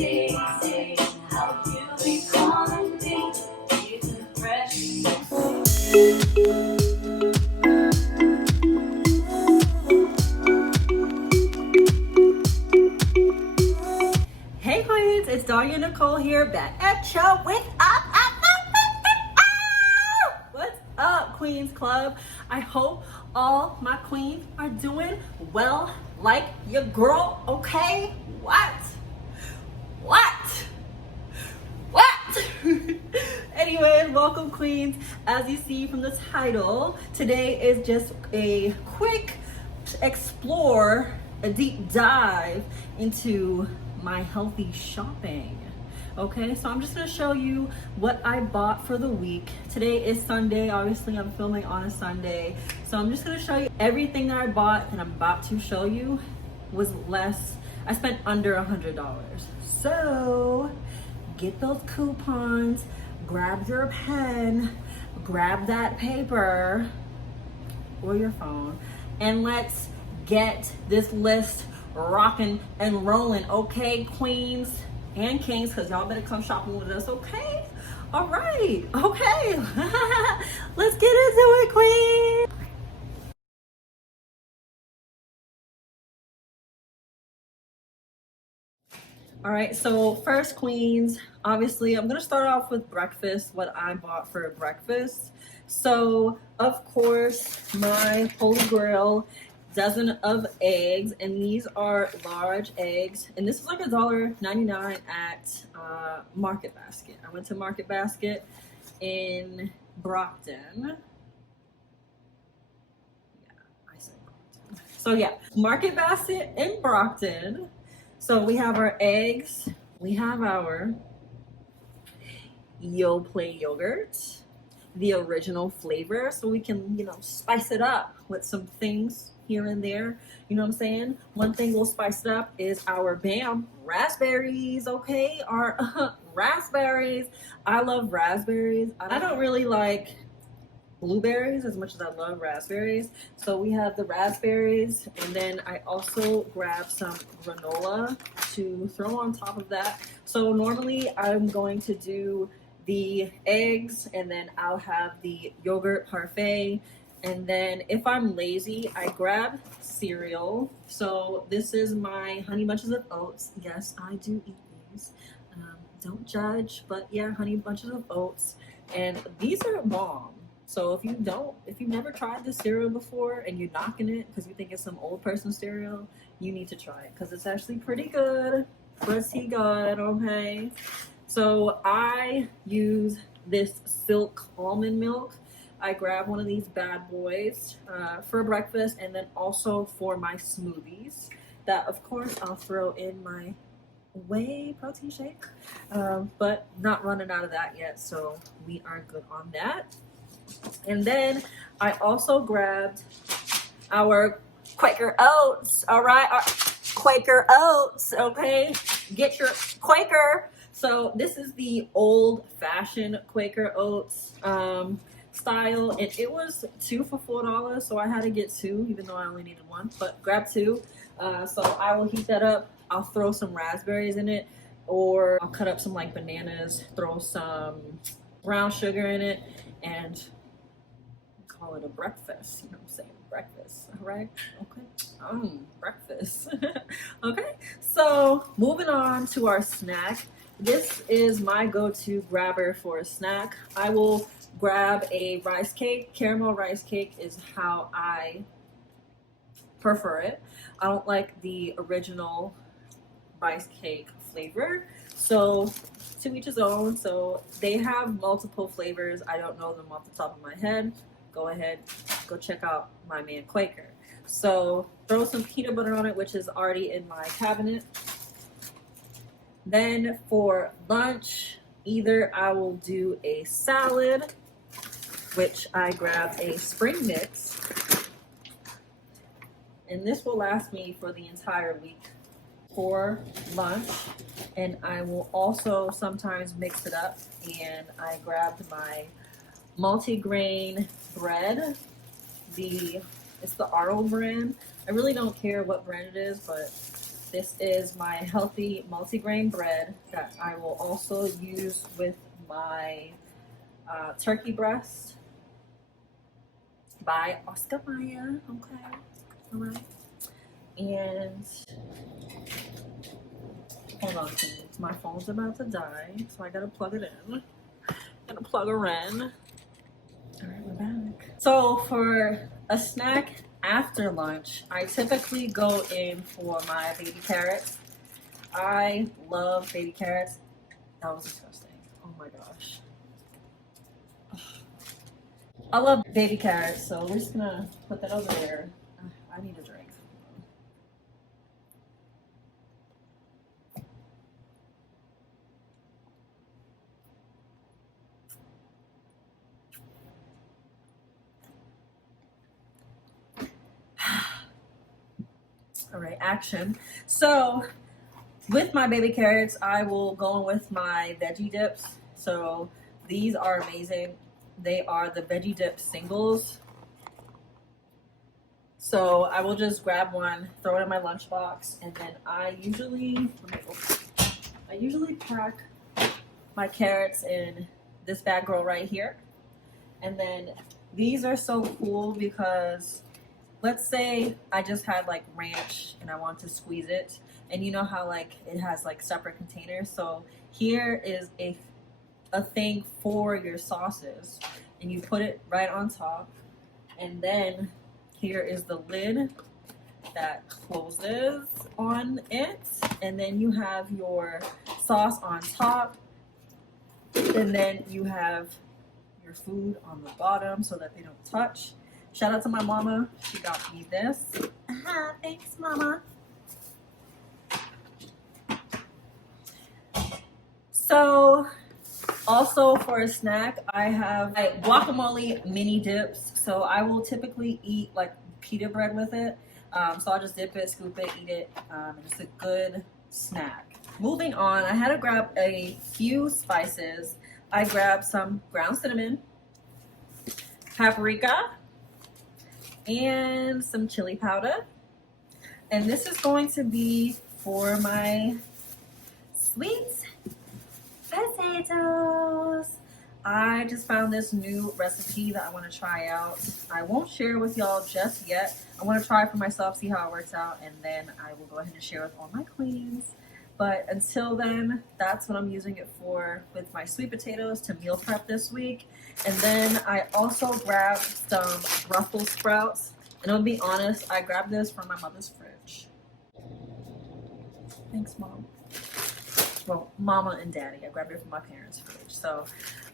Help you become me, even fresh. Hey queens, it's DONYEA Nicole here, back at y'all with What's up, Queens Club? I hope all my queens are doing well like your girl, okay? What? Anyways, welcome queens. As you see from the title, today is just a quick explore, a deep dive into my healthy shopping. Okay, so I'm just gonna show you what I bought for the week. Today is Sunday, obviously I'm filming on a Sunday. So I'm just gonna show you everything that I bought, and I'm about to show you was less, I spent under $100. So get those coupons, grab your pen, grab that paper or your phone, and let's get this list rocking and rolling, okay, queens and kings, because y'all better come shopping with us, okay? All right, okay. Let's get into it, queen. All right, so first, queens, obviously I'm gonna start off with breakfast, what I bought for breakfast. So of course, my holy grail, dozen of eggs, and these are large eggs, and this is like $1.99 at Market Basket. I went to Market Basket in Brockton. Yeah, I said Brockton. So yeah, Market Basket in Brockton. So we have our eggs, we have our Yoplait yogurt, the original flavor, so we can, you know, spice it up with some things here and there. You know what I'm saying? One thing we'll spice it up is our BAM raspberries, okay? Our raspberries. I love raspberries. I don't really like blueberries as much as I love raspberries. So we have the raspberries, and then I also grabbed some granola to throw on top of that. So normally I'm going to do the eggs, and then I'll have the yogurt parfait, and then if I'm lazy, I grab cereal. So this is my Honey Bunches of Oats. Yes, I do eat these. Don't judge, but yeah, Honey Bunches of Oats, and these are bomb. So if you've never tried this cereal before and you're knocking it because you think it's some old person cereal, you need to try it because it's actually pretty good. Pretty good, okay? So I use this Silk almond milk. I grab one of these bad boys for breakfast, and then also for my smoothies. That, of course, I'll throw in my whey protein shake, but not running out of that yet, so we are good on that. And then I also grabbed our Quaker Oats, all right? Our Quaker Oats, okay? Get your Quaker. So this is the old-fashioned Quaker Oats style, and it was 2 for $4, so I had to get 2, even though I only needed 1, but grab 2. So I will heat that up. I'll throw some raspberries in it, or I'll cut up some like bananas, throw some brown sugar in it, and call it a breakfast. You know what I'm saying? Breakfast. All right. Okay. Breakfast. Okay. So moving on to our snack. This is my go-to grabber for a snack. I will grab a rice cake. Caramel rice cake is how I prefer it. I don't like the original rice cake flavor. So to each his own. So they have multiple flavors. I don't know them off the top of my head. Go ahead, go check out my man Quaker. So throw some peanut butter on it, which is already in my cabinet. Then for lunch, either I will do a salad, which I grabbed a spring mix, and this will last me for the entire week for lunch. And I will also sometimes mix it up, and I grabbed my multi-grain bread. It's the Arlo brand. I really don't care what brand it is, but This is my healthy multigrain bread that I will also use with my turkey breast by Oscar Mayer. Okay, all right. And hold on, please. My phone's about to die, so I gotta plug it in. Gotta plug her in. All right, we're back. So for a snack after lunch, I typically go in for my baby carrots. I love baby carrots. That was disgusting. Oh my gosh. I love baby carrots, so we're just gonna put that over there. I need a drink. All right, action. So with my baby carrots, I will go in with my veggie dips. So these are amazing. They are the veggie dip singles. So I will just grab one, throw it in my lunchbox, and then I usually pack my carrots in this bag roll right here. And then these are so cool because let's say I just had like ranch and I want to squeeze it, and you know how like it has like separate containers. So here is a thing for your sauces, and you put it right on top, and then here is the lid that closes on it, and then you have your sauce on top, and then you have your food on the bottom so that they don't touch. Shout out to my mama. She got me this. Thanks, mama. So, also for a snack, I have my guacamole mini dips. So I will typically eat like pita bread with it. So I'll just dip it, scoop it, eat it. It's a good snack. Moving on, I had to grab a few spices. I grabbed some ground cinnamon, paprika, and some chili powder. And this is going to be for my sweet potatoes. I just found this new recipe that I want to try out. I won't share with y'all just yet. I want to try it for myself, see how it works out, and then I will go ahead and share with all my queens. But until then, that's what I'm using it for with my sweet potatoes to meal prep this week. And then I also grabbed some Brussels sprouts. And I'll be honest, I grabbed this from my mother's fridge. Thanks, Mom. Well, Mama and Daddy. I grabbed it from my parents' fridge. So,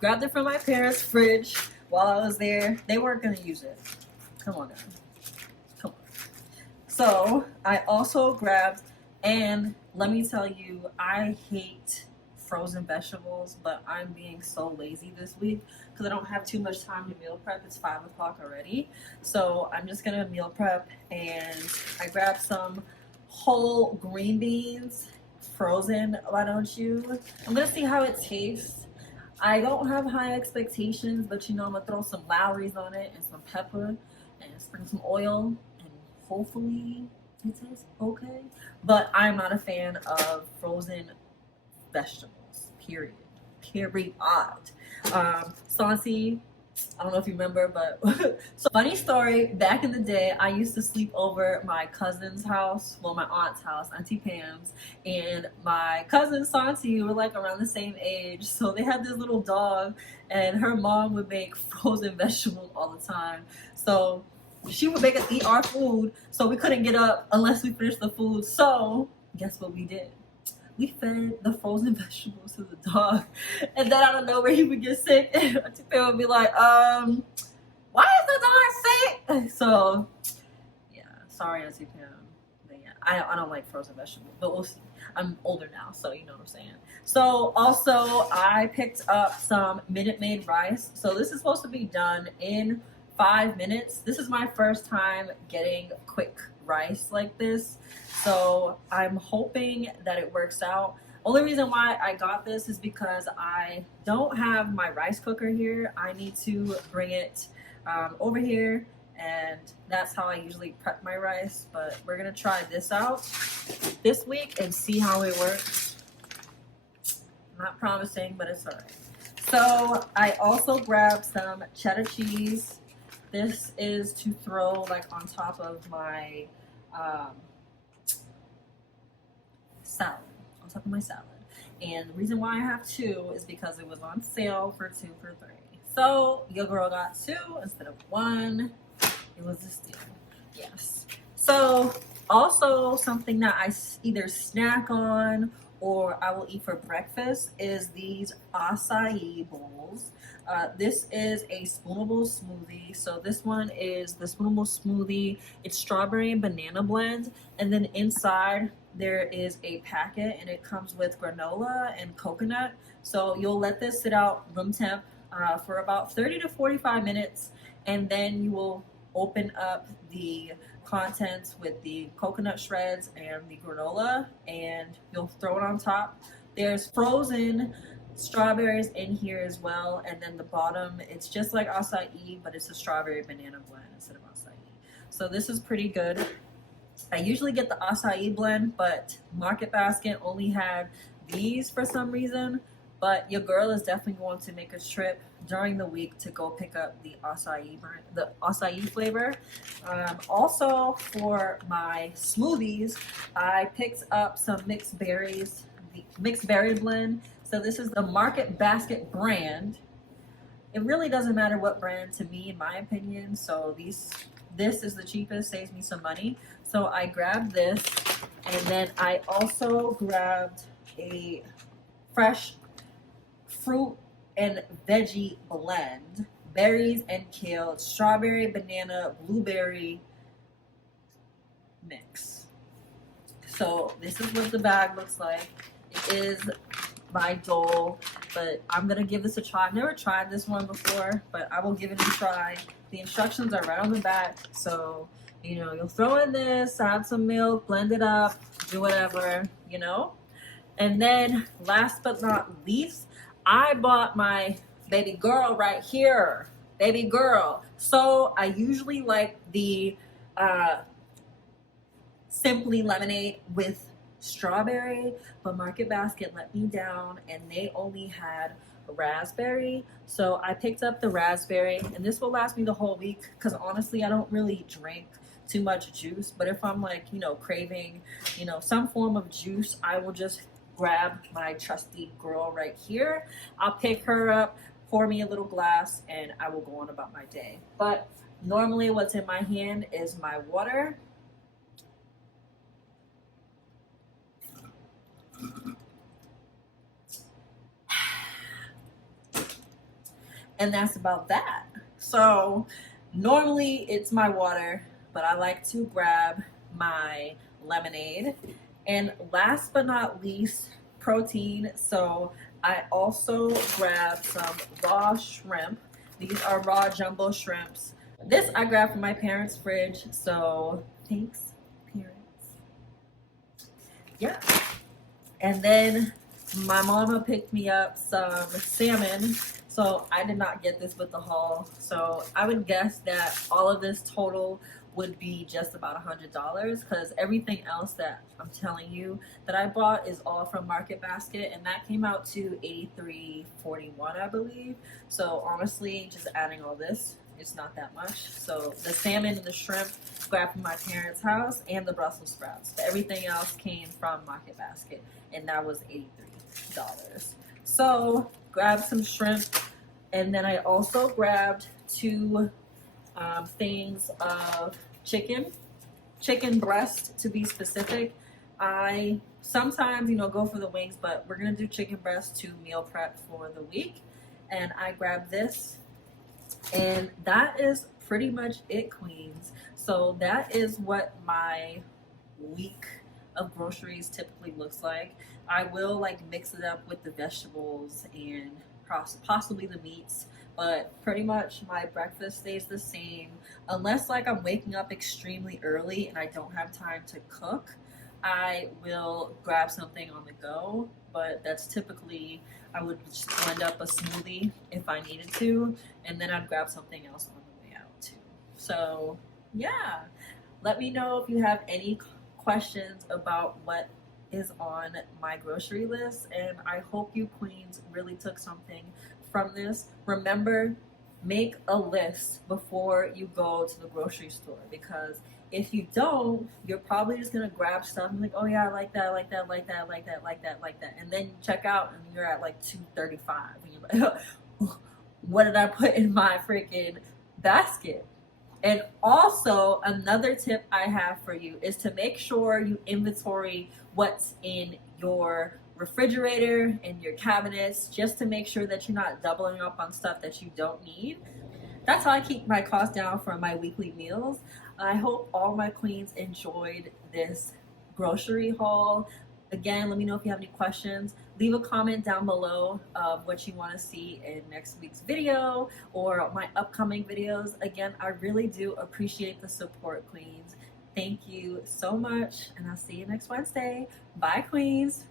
grabbed it from my parents' fridge while I was there. They weren't going to use it. Come on, guys. Come on. So, I also grabbed, and let me tell you, I hate frozen vegetables, but I'm being so lazy this week because I don't have too much time to meal prep. It's 5 o'clock already. So I'm just gonna meal prep, and I grabbed some whole green beans, frozen, why don't you? I'm gonna see how it tastes. I don't have high expectations, but you know, I'm gonna throw some Lowry's on it and some pepper and sprinkle some oil, and hopefully it tastes okay. But I'm not a fan of frozen vegetables, period. Sansi, I don't know if you remember, but so funny story, back in the day, I used to sleep over my cousin's house, well, my aunt's house, Auntie Pam's, and my cousin Santi were like around the same age, so they had this little dog, and her mom would make frozen vegetables all the time. So she would make us eat our food, so we couldn't get up unless we finished the food. So guess what we did? We fed the frozen vegetables to the dog, and then out of nowhere he would get sick, and Auntie Pam would be like, why is the dog sick? So yeah, sorry, Auntie Pam. But yeah, I don't like frozen vegetables, but we'll see. I'm older now, so you know what I'm saying. So also I picked up some Minute Maid rice. So this is supposed to be done in 5 minutes. This is my first time getting quick rice like this, so I'm hoping that it works out. Only reason why I got this is because I don't have my rice cooker here. I need to bring it over here and that's how I usually prep my rice. But we're gonna try this out this week and see how it works. I'm not promising, but it's all right. So I also grabbed some cheddar cheese. This is to throw like on top of my salad, on top of my salad. And the reason why I have two is because it was on sale for 2 for $3. So your girl got 2 instead of 1. It was a steal. Yes. So also something that I either snack on or I will eat for breakfast is these acai bowls. This is a spoonable smoothie. So this one is the spoonable smoothie. It's strawberry and banana blend, and then inside there is a packet, and it comes with granola and coconut. So you'll let this sit out room temp for about 30 to 45 minutes, and then you will open up the contents with the coconut shreds and the granola, and you'll throw it on top. There's frozen strawberries in here as well, and then the bottom, it's just like acai, but it's a strawberry banana blend instead of acai. So this is pretty good. I usually get the acai blend, but Market Basket only had these for some reason. But your girl is definitely going to make a trip during the week to go pick up the acai flavor. Also, for my smoothies, I picked up some mixed berries, the mixed berry blend. So this is the Market Basket brand. It really doesn't matter what brand to me, in my opinion. So this is the cheapest, saves me some money. So I grabbed this, and then I also grabbed a fresh fruit and veggie blend, berries and kale, strawberry, banana, blueberry mix. So this is what the bag looks like. It is by Dole, but I'm gonna give this a try. I've never tried this one before, but I will give it a try. The instructions are right on the back, so you know, you'll throw in this, add some milk, blend it up, do whatever, you know. And then last but not least, I bought my baby girl right here, baby girl. So I usually like the Simply Lemonade with strawberry, but Market Basket let me down and they only had raspberry. So I picked up the raspberry, and this will last me the whole week because honestly, I don't really drink too much juice. But if I'm like, you know, craving, you know, some form of juice, I will just grab my trusty girl right here. I'll pick her up, pour me a little glass, and I will go on about my day. But normally what's in my hand is my water. And that's about that. So normally it's my water, but I like to grab my lemonade. And last but not least, protein. So I also grabbed some raw shrimp. These are raw jumbo shrimps. This I grabbed from my parents' fridge. So thanks, parents. Yeah. And then my mama picked me up some salmon. So I did not get this with the haul. So I would guess that all of this total would be just about $100, because everything else that I'm telling you that I bought is all from Market Basket, and that came out to $83.41, I believe. So honestly, just adding all this, it's not that much. So the salmon and the shrimp grabbed from my parents' house, and the Brussels sprouts. But everything else came from Market Basket, and that was $83. So grab some shrimp, and then I also grabbed 2 things of chicken breast to be specific. I sometimes, you know, go for the wings, but we're gonna do chicken breast to meal prep for the week. And I grabbed this, and that is pretty much it, queens. So that is what my week of groceries typically looks like. I will like mix it up with the vegetables and possibly the meats, but pretty much my breakfast stays the same unless like I'm waking up extremely early and I don't have time to cook. I will grab something on the go, but that's typically, I would just blend up a smoothie if I needed to, and then I'd grab something else on the way out too. So yeah, let me know if you have any questions about what is on my grocery list, and I hope you queens really took something from this. Remember, make a list before you go to the grocery store, because if you don't, you're probably just gonna grab stuff and be like, oh yeah, I like that, I like that, I like that, I like that, I like that, I like that, and then you check out and you're at like 235, and you're like, what did I put in my freaking basket? And also, another tip I have for you is to make sure you inventory what's in your refrigerator and your cabinets, just to make sure that you're not doubling up on stuff that you don't need. That's how I keep my costs down for my weekly meals. I hope all my queens enjoyed this grocery haul. Again, let me know if you have any questions. Leave a comment down below of what you want to see in next week's video or my upcoming videos. Again, I really do appreciate the support, queens. Thank you so much, and I'll see you next Wednesday. Bye, queens.